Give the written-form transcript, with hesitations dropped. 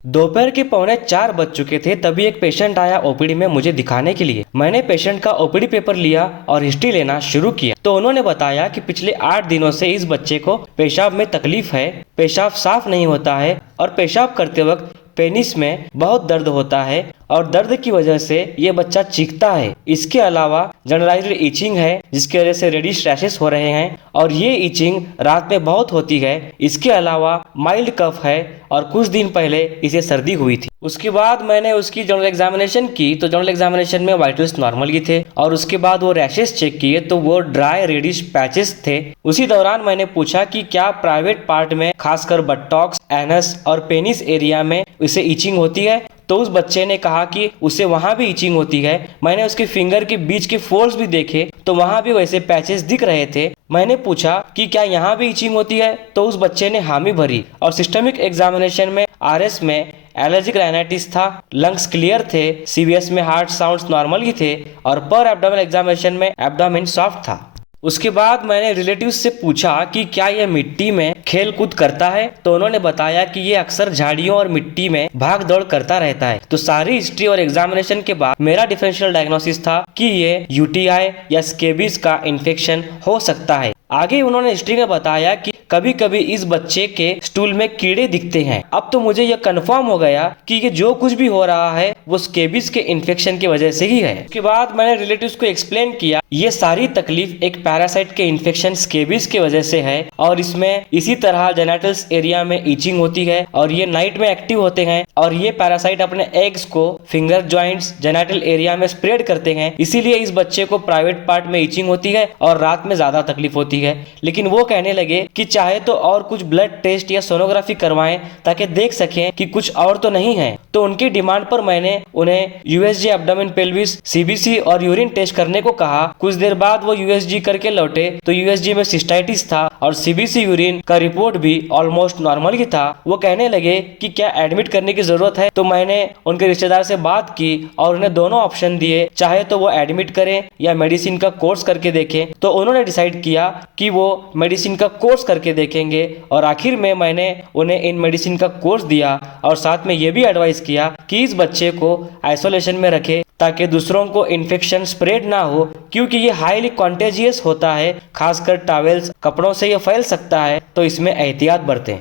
दोपहर के 3:45 बज चुके थे तभी एक पेशेंट आया ओपीडी में मुझे दिखाने के लिए। मैंने पेशेंट का ओपीडी पेपर लिया और हिस्ट्री लेना शुरू किया तो उन्होंने बताया कि पिछले 8 दिनों से इस बच्चे को पेशाब में तकलीफ है, पेशाब साफ नहीं होता है और पेशाब करते वक्त पेनिस में बहुत दर्द होता है और दर्द की वजह से ये बच्चा चीखता है। इसके अलावा जनरलाइज्ड इचिंग है जिसकी वजह से रेडिश रैशेस हो रहे हैं और ये इचिंग रात में बहुत होती है। इसके अलावा माइल्ड कफ है और कुछ दिन पहले इसे सर्दी हुई थी। उसके बाद मैंने उसकी जनरल एग्जामिनेशन की तो जनरल एग्जामिनेशन में वाइटल्स नॉर्मल ही थे और उसके बाद वो रैशेस चेक किए तो वो ड्राई रेडिश पैचेस थे। उसी दौरान मैंने पूछा कि क्या प्राइवेट पार्ट में खासकर बट्टॉक्स, एनस और पेनिस एरिया में उसे इचिंग होती है, तो उस बच्चे ने कहा कि उसे वहां भी इचिंग होती है। मैंने उसके फिंगर के बीच के फोल्ड्स भी देखे तो वहां भी वैसे पैचेस दिख रहे थे। मैंने पूछा कि क्या यहाँ भी इचिंग होती है, तो उस बच्चे ने हामी भरी और सिस्टमिक एग्जामिनेशन में आरएस में एलर्जिक राइनाइटिस था, लंग्स क्लियर थे, सीवीएस में हार्ट साउंड्स नॉर्मल ही थे और पर एब्डोमेन एग्जामिनेशन में एब्डोमेन सॉफ्ट था। उसके बाद मैंने रिलेटिव्स से पूछा कि क्या यह मिट्टी में खेल कूद करता है, तो उन्होंने बताया कि ये अक्सर झाड़ियों और मिट्टी में भाग दौड़ करता रहता है। तो सारी हिस्ट्री और एग्जामिनेशन के बाद मेरा डिफरेंशियल डायग्नोसिस था कि ये यूटीआई या स्केबीज का इन्फेक्शन हो सकता है। आगे उन्होंने हिस्ट्री में बताया कि कभी कभी इस बच्चे के स्टूल में कीड़े दिखते हैं। अब तो मुझे यह कंफर्म हो गया कि ये जो कुछ भी हो रहा है वो स्केबीज के इन्फेक्शन की वजह से ही है। उसके बाद मैंने रिलेटिव्स को एक्सप्लेन किया ये सारी तकलीफ एक पैरासाइट के इन्फेक्शन स्केबीज की वजह से है और इसमें इसी तरह जेनिटल्स एरिया में इचिंग होती है और ये नाइट में एक्टिव होते हैं और ये पैरासाइट अपने एग्स को फिंगर जॉइंट्स जेनिटल एरिया में स्प्रेड करते हैं, इसीलिए इस बच्चे को प्राइवेट पार्ट में इचिंग होती है और रात में ज्यादा तकलीफ होती है। लेकिन वो कहने लगे कि चाहे तो और कुछ ब्लड टेस्ट या सोनोग्राफी करवाएं ताकि देख सकें कि कुछ और तो नहीं है। तो उनकी डिमांड पर मैंने उन्हें यूएसजी एब्डोमेन पेल्विस, सीबीसी और यूरिन टेस्ट करने को कहा। कुछ देर बाद वो यूएसजी करके लौटे तो यूएसजी में सिस्टाइटिस था और सीबीसी यूरिन का रिपोर्ट भी ऑलमोस्ट नॉर्मल ही था। वो कहने लगे कि क्या एडमिट करने की जरूरत है, तो मैंने उनके रिश्तेदार से बात की और उन्हें दोनों ऑप्शन दिए, चाहे तो वो एडमिट करें या मेडिसिन का कोर्स करके देखें। तो उन्होंने डिसाइड किया कि वो मेडिसिन का कोर्स करके देखेंगे और आखिर में मैंने उन्हें इन मेडिसिन का कोर्स दिया और साथ में ये भी एडवाइस किया कि इस बच्चे को आइसोलेशन में रखें ताकि दूसरों को इन्फेक्शन स्प्रेड ना हो, क्योंकि ये हाईली कॉन्टेजियस होता है, खासकर टॉवेल्स, कपड़ों से ये फैल सकता है, तो इसमें एहतियात बरतें।